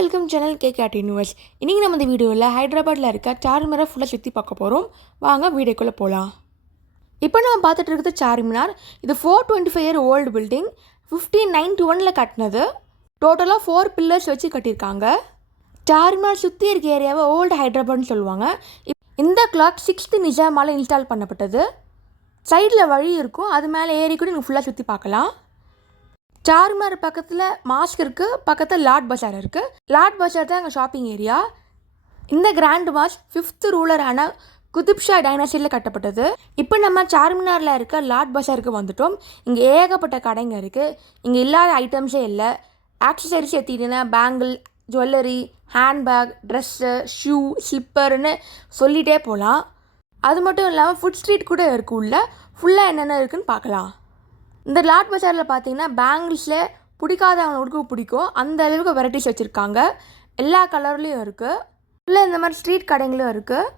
Welcome channel கேகேஆர்டி universe. இன்றைக்கி நம்ம இந்த வீடியோவில் ஹைதராபாத்தில் இருக்க சார்மினாரை ஃபுல்லாக சுற்றி பார்க்க போகிறோம். வாங்க வீடியோக்குள்ளே போகலாம். இப்போ நம்ம பார்த்துட்டு இருக்கிறது சார்மினார். இது 425 இயர் ஓல்டு பில்டிங். 1591 கட்டினது. டோட்டலாக 4 பில்லர்ஸ் வச்சு கட்டியிருக்காங்க. சார்மினார் சுற்றி இருக்க ஏரியாவை ஓல்டு ஹைதராபாத்னு சொல்லுவாங்க. இந்த கிளாக் 6th நிஜாமால் இன்ஸ்டால் பண்ணப்பட்டது. சைடில் வழி இருக்கும், அது மேலே ஏறி கூட நீங்கள் ஃபுல்லாக சுற்றி பார்க்கலாம். சார்மினார் பக்கத்தில் மாஸ்க் இருக்குது, பக்கத்தில் லாட் பஜார் இருக்குது. லாட் பஜார் தான் எங்கள் ஷாப்பிங் ஏரியா. இந்த கிராண்ட் மாஸ்க் 5th ரூலரான குதுப்ஷா டைனாசிட்டியில் கட்டப்பட்டது. இப்போ நம்ம சார்மினாரில் இருக்க லாட் பஜாருக்கு வந்துட்டோம். இங்கே ஏகப்பட்ட கடைங்க இருக்குது. இங்கே இல்லாத ஐட்டம்ஸே இல்லை. ஆக்சசரிஸ் எடுத்துக்கிட்டிங்கன்னா bangle, jewellery, handbag, dress, shoe, ஸ்லிப்பர்னு சொல்லிகிட்டே போகலாம். அது மட்டும் இல்லாமல் ஃபுட் ஸ்ட்ரீட் கூட இருக்குது. உள்ள ஃபுல்லாக என்னென்ன இருக்குதுன்னு பார்க்கலாம். இந்த லாட் பஜாரில் பார்த்தீங்கன்னா பேங்கிள்ஸில் பிடிக்காதவங்களுக்கு பிடிக்கும், அந்த அளவுக்கு வெரைட்டிஸ் வச்சுருக்காங்க. எல்லா கலர்லேயும் இருக்குது. இல்லை இந்த மாதிரி ஸ்ட்ரீட் கடைங்களும் இருக்குது.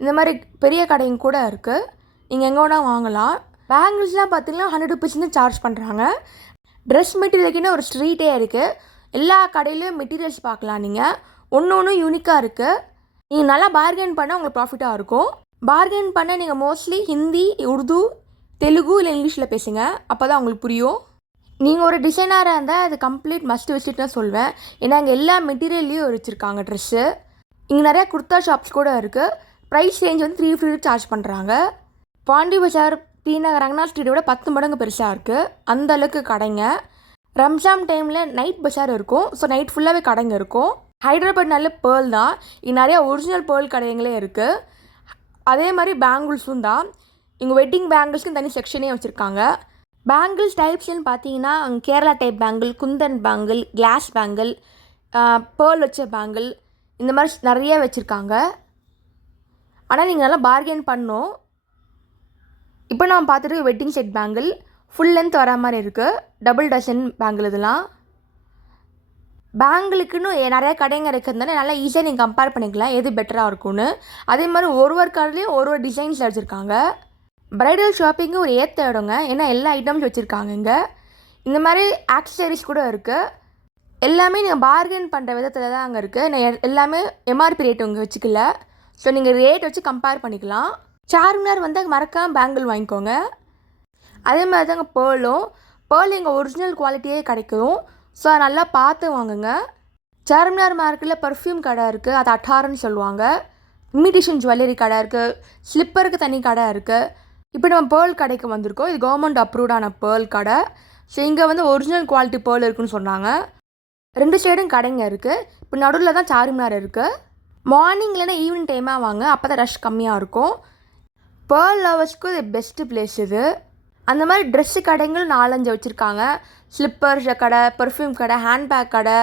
இந்த மாதிரி பெரிய கடைங்க கூட இருக்குது. நீங்கள் எங்கே வேணால் வாங்கலாம். பேங்கிள்ஸ்லாம் பார்த்தீங்கன்னா 100 rupees சார்ஜ் பண்ணுறாங்க. ட்ரெஸ் மெட்டீரியலுக்குன்னு ஒரு ஸ்ட்ரீட்டே இருக்குது. எல்லா கடையிலையும் மெட்டீரியல்ஸ் பார்க்கலாம். நீங்கள் ஒன்று யூனிக்காக இருக்குது. நீங்கள் நல்லா பார்கெயின் பண்ணால் உங்களுக்கு ப்ராஃபிட்டாக இருக்கும். பார்கெயின் பண்ண நீங்கள் மோஸ்ட்லி ஹிந்தி, உருது, தெலுங்கு இல்லை இங்கிலீஷில் பேசுங்க, அப்போ தான் உங்களுக்கு புரியும். நீங்கள் ஒரு டிசைனராக இருந்தால் அது கம்ப்ளீட் மஸ்ட் விசிட் தான் சொல்வேன். ஏன்னா இங்கே எல்லா மெட்டீரியல்லையும் வச்சுருக்காங்க ட்ரெஸ்ஸு. இங்கே நிறையா குர்த்தா ஷாப்ஸ் கூட இருக்குது. ப்ரைஸ் ரேஞ்ச் வந்து 350 சார்ஜ் பண்ணுறாங்க. பாண்டி பஜார், டி நகர், ரங்கநாத் ஸ்ட்ரீட்டை விட 10 மடங்கு பெருசாக இருக்குது. அந்த அளவுக்கு கடைங்க. ரம்ஜான் டைமில் நைட் பஜார் இருக்கும். ஸோ நைட் ஃபுல்லாகவே கடைங்க இருக்கும். ஹைதராபாத் நல்ல பேர்ல் தான். இங்கே நிறையா ஒரிஜினல் பேர்ல் கடைங்களே இருக்குது. அதே மாதிரி பேங்கிள்ஸும் தான். இங்கே வெட்டிங் பேங்கிள்ஸ்க்கு தனி செக்ஷனே வச்சுருக்காங்க. பேங்கிள்ஸ் டைப்ஸ்ன்னு பார்த்தீங்கன்னா Kerala type bangle, kundan bangle, glass bangle, pearl வச்ச பேங்கிள், இந்த மாதிரி நிறைய வச்சுருக்காங்க. ஆனால் நீங்கள் நல்லா பார்கெயின் பண்ணணும். இப்போ நான் பார்த்துட்டு wedding set bangle full length வர மாதிரி இருக்குது. Double dozen bangle. இதெல்லாம் பேங்கிளுக்குன்னு நிறைய கடைங்க இருக்கிறதுனால நல்லா ஈஸியாக நீங்கள் கம்பேர் பண்ணிக்கலாம் எது பெட்டராக இருக்கும்னு. அதே மாதிரி ஒரு கடையிலையும் ஒரு டிசைன்ஸ் வச்சுருக்காங்க. ப்ரைடல் ஷாப்பிங்கு ஒரு ஏற்ற இடங்க. ஏன்னா எல்லா ஐட்டம்ஸ் வச்சுருக்காங்க இங்கே. இந்த மாதிரி ஆக்சசரிஸ் கூட இருக்குது. எல்லாமே நீங்கள் பார்கெயின் பண்ணுற விதத்தில் தான் அங்கே இருக்குது. நான் எல்லாமே எம்ஆர்பி ரேட் இங்கே வச்சுக்கல. ஸோ நீங்கள் ரேட் வச்சு கம்பேர் பண்ணிக்கலாம். சார்மினார் வந்து மறக்காமல் பேங்கிள் வாங்கிக்கோங்க. அதே மாதிரி தாங்க பேர்ல் இங்கே ஒரிஜினல் குவாலிட்டியே கிடைக்கும். ஸோ நல்லா பார்த்து வாங்குங்க. சார்மினார் மார்க்கெட்டில் பர்ஃப்யூம் கடை இருக்குது, அது அட்டார்னு சொல்லுவாங்க. இமிடேஷன் ஜுவல்லரி கடை இருக்குது. ஸ்லிப்பருக்கு தனி கடை இருக்குது. இப்போ நம்ம பேர்ல் கடைக்கு வந்திருக்கோம். இது கவர்மெண்ட் அப்ரூவ்டான பேர்ல் கடை. ஸோ இங்கே வந்து ஒரிஜினல் குவாலிட்டி பேர்ல் இருக்குதுன்னு சொன்னாங்க. 2 சைடும் கடைங்க இருக்குது. இப்போ நடுவில் தான் சார்மினார் இருக்குது. மார்னிங் இல்லைன்னா ஈவினிங் டைமாக வாங்க, அப்போ தான் ரஷ் கம்மியாக இருக்கும். பேர்ல் லவர்ஸ்க்கு இது பெஸ்ட்டு பிளேஸ் இது. அந்த மாதிரி ட்ரெஸ்ஸு கடைங்கள் 4-5 வச்சுருக்காங்க. ஸ்லிப்பர்ஸ் கடை, பர்ஃப்யூம் கடை, ஹேண்ட்பேக் கடை,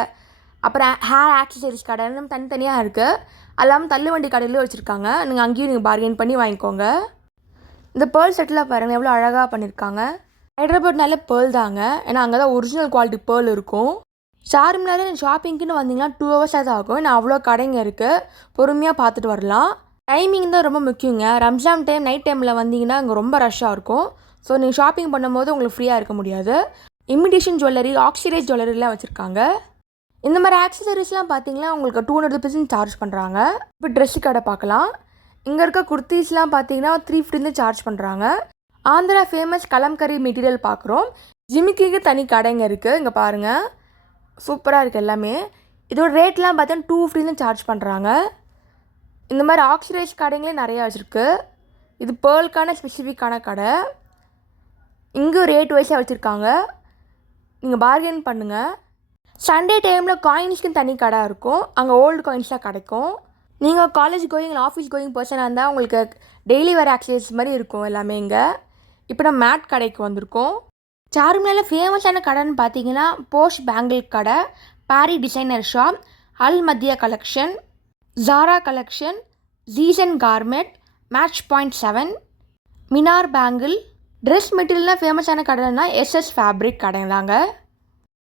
அப்புறம் ஹேர் ஆக்சசரிஸ் கடை, இன்னும் தனித்தனியாக இருக்குது. அது இல்லாமல் தள்ளுவண்டி கடையிலையும் வச்சுருக்காங்க. நீங்கள் அங்கேயும் நீங்கள் பார்கெயின் பண்ணி வாங்கிக்கோங்க. இந்த பேர்ல் செட்டில் பாருங்கள் எவ்வளோ அழகாக பண்ணியிருக்காங்க. ஹைதராபாத் நல்ல பேர்ல் தாங்க. ஏன்னா அங்கே தான் ஒரிஜினல் குவாலிட்டி பேர்ல் இருக்கும். சார்மினார் ஷாப்பிங்க்குன்னு வந்தீங்கன்னா 2 hours தான் ஆகும். ஏன்னா அவ்வளோ கடைங்க இருக்குது. பொறுமையாக பார்த்துட்டு வரலாம். டைமிங் தான் ரொம்ப முக்கியங்க. ரம்ஜான் டைம் நைட் டைமில் வந்தீங்கன்னா அங்கே ரொம்ப ரஷ்ஷாக இருக்கும். ஸோ நீங்கள் ஷாப்பிங் பண்ணும்போது உங்களுக்கு ஃப்ரீயாக இருக்க முடியாது. இமிடேஷன் ஜுவல்லரி, ஆக்சிடைஸ் ஜுவல்லரிலாம் வச்சுருக்காங்க. இந்த மாதிரி ஆக்சசரிஸ்லாம் பார்த்தீங்கன்னா உங்களுக்கு 200 rupees சார்ஜ் பண்ணுறாங்க. இப்போ ட்ரெஸ்ஸு கடை பார்க்கலாம். இங்கே இருக்க குர்த்திஸ்லாம் பார்த்தீங்கன்னா 350 சார்ஜ் பண்ணுறாங்க. ஆந்திரா ஃபேமஸ் கலம்கரி மெட்டீரியல் பார்க்குறோம். ஜிமிக்கிக்கு தனி கடைங்க இருக்குது. இங்கே பாருங்கள், சூப்பராக இருக்குது எல்லாமே. இதோட ரேட்லாம் பார்த்தீங்கன்னா 250 சார்ஜ் பண்ணுறாங்க. இந்த மாதிரி ஆக்சிடைஸ் கடைங்களே நிறையா வச்சுருக்கு. இது பேர்லுக்கான ஸ்பெசிஃபிக்கான கடை. இங்கே ரேட் வைஸாக வச்சுருக்காங்க. நீங்கள் பார்கெயின் பண்ணுங்கள். சண்டே டைமில் காயின்ஸ்க்குன்னு தனி கடை இருக்கும். அங்கே ஓல்டு காயின்ஸ்லாம் கிடைக்கும். நீங்கள் காலேஜ் கோயிங் இல்லை ஆஃபீஸ் கோயிங் பர்சனாக இருந்தால் உங்களுக்கு டெய்லி வேறு ஆக்சசரிஸ் மாதிரி இருக்கும் எல்லாமே இங்கே. இப்போ நம்ம மேட் கடைக்கு வந்திருக்கோம். சார்மினாரில் ஃபேமஸான கடைன்னு பார்த்தீங்கன்னா போஷ் பேங்கிள் கடை, பாரி டிசைனர் ஷாப், அல் மத்தியா கலெக்ஷன், ஜாரா கலெக்ஷன், ஜீசன் garment, match point 7, Minar bangle. Dress மெட்டீரியல்லாம் ஃபேமஸான கடைன்னா எஸ்எஸ் ஃபேப்ரிக் கடைங்களாங்க.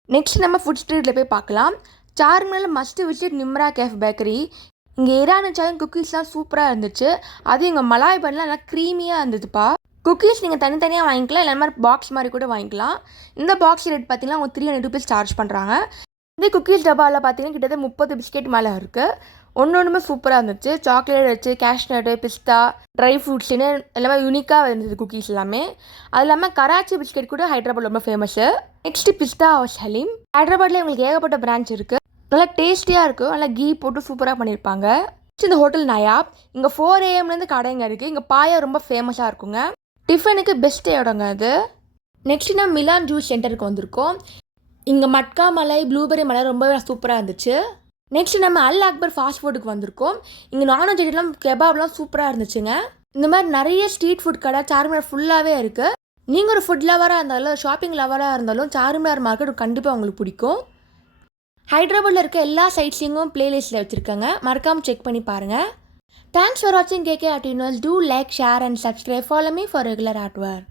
நெக்ஸ்ட் நம்ம ஃபுட் ஸ்ட்ரீட்டில் போய் பார்க்கலாம். சார்மினாரில் must visit Nimrah cafe bakery. இங்கே இரானி சாயும் குக்கீஸ்லாம் சூப்பராக இருந்துச்சு. அதுவும் இங்கே மலாய் பண்ணலாம் நல்லா க்ரீமியாக இருந்ததுப்பா. குக்கீஸ் நீங்கள் தனித்தனியாக வாங்கிக்கலாம், இல்லை மாதிரி பாக்ஸ் மாதிரி கூட வாங்கிக்கலாம். இந்த பாக்ஸ் ரேட் பார்த்தீங்கன்னா அவங்க 300 rupees சார்ஜ் பண்ணுறாங்க. இந்த குக்கீஸ் டப்பாவில் பார்த்தீங்கன்னா கிட்டத்தட்ட 30 பிஸ்கெட் மேலே இருக்குது. ஒன்று சூப்பராக இருந்துச்சு. சாக்லேட் வச்சு கேஷ்நட்டு, பிஸ்தா, ட்ரை ஃப்ரூட்ஸ்னு எல்லாமே யூனிக்காக இருந்தது குக்கீஸ் எல்லாமே. அது இல்லாமல் கராச்சி பிஸ்கெட் கூட ஹைதராபாத் ரொம்ப ஃபேமஸ்ஸு. நெக்ஸ்ட்டு பிஸ்தா ஹவுஸ் ஹலீம். ஹைதராபாத்தில் உங்களுக்கு ஏகப்பட்ட பிரான்ச் இருக்குது. நல்லா டேஸ்டியாக இருக்கும். நல்லா கீ போட்டு சூப்பராக பண்ணியிருப்பாங்க. நெக்ஸ்ட் இந்த ஹோட்டல் நயாப். இங்கே 4 AM கடைங்க இருக்குது. இங்கே பாயா ரொம்ப ஃபேமஸாக இருக்குங்க. டிஃபனுக்கு பெஸ்ட் இடங்க அது. நெக்ஸ்ட் நம்ம மிலான் ஜூஸ் சென்டருக்கு வந்திருக்கோம். இங்கே மட்கா மலை, ப்ளூபெரி மலை ரொம்பவே சூப்பராக இருந்துச்சு. நெக்ஸ்ட் நம்ம அல் அக்பர் ஃபாஸ்ட் ஃபுட்டுக்கு வந்திருக்கோம். இங்கே நான்வெஜ் ஐட்டம்லாம் கெபாப்லாம் சூப்பராக இருந்துச்சுங்க. இந்த மாதிரி நிறைய ஸ்ட்ரீட் ஃபுட் கடை சார்மினார் ஃபுல்லாகவே இருக்குது. நீங்கள் ஒரு ஃபுட் லவராக இருந்தாலும் ஷாப்பிங் லவராக இருந்தாலும் சார்மினார் மார்க்கெட் கண்டிப்பாக உங்களுக்கு பிடிக்கும். ஹைதராபாத்தில் இருக்க எல்லா சைட்ஸிங்கும் பிளேலிஸ்ட்டில் வச்சுருக்கேங்க. மறக்காமல் செக் பண்ணி பாருங்கள். தேங்க்ஸ் ஃபார் வாட்சிங் KK Art Universe. Do like, share and subscribe. Follow me for regular artwork.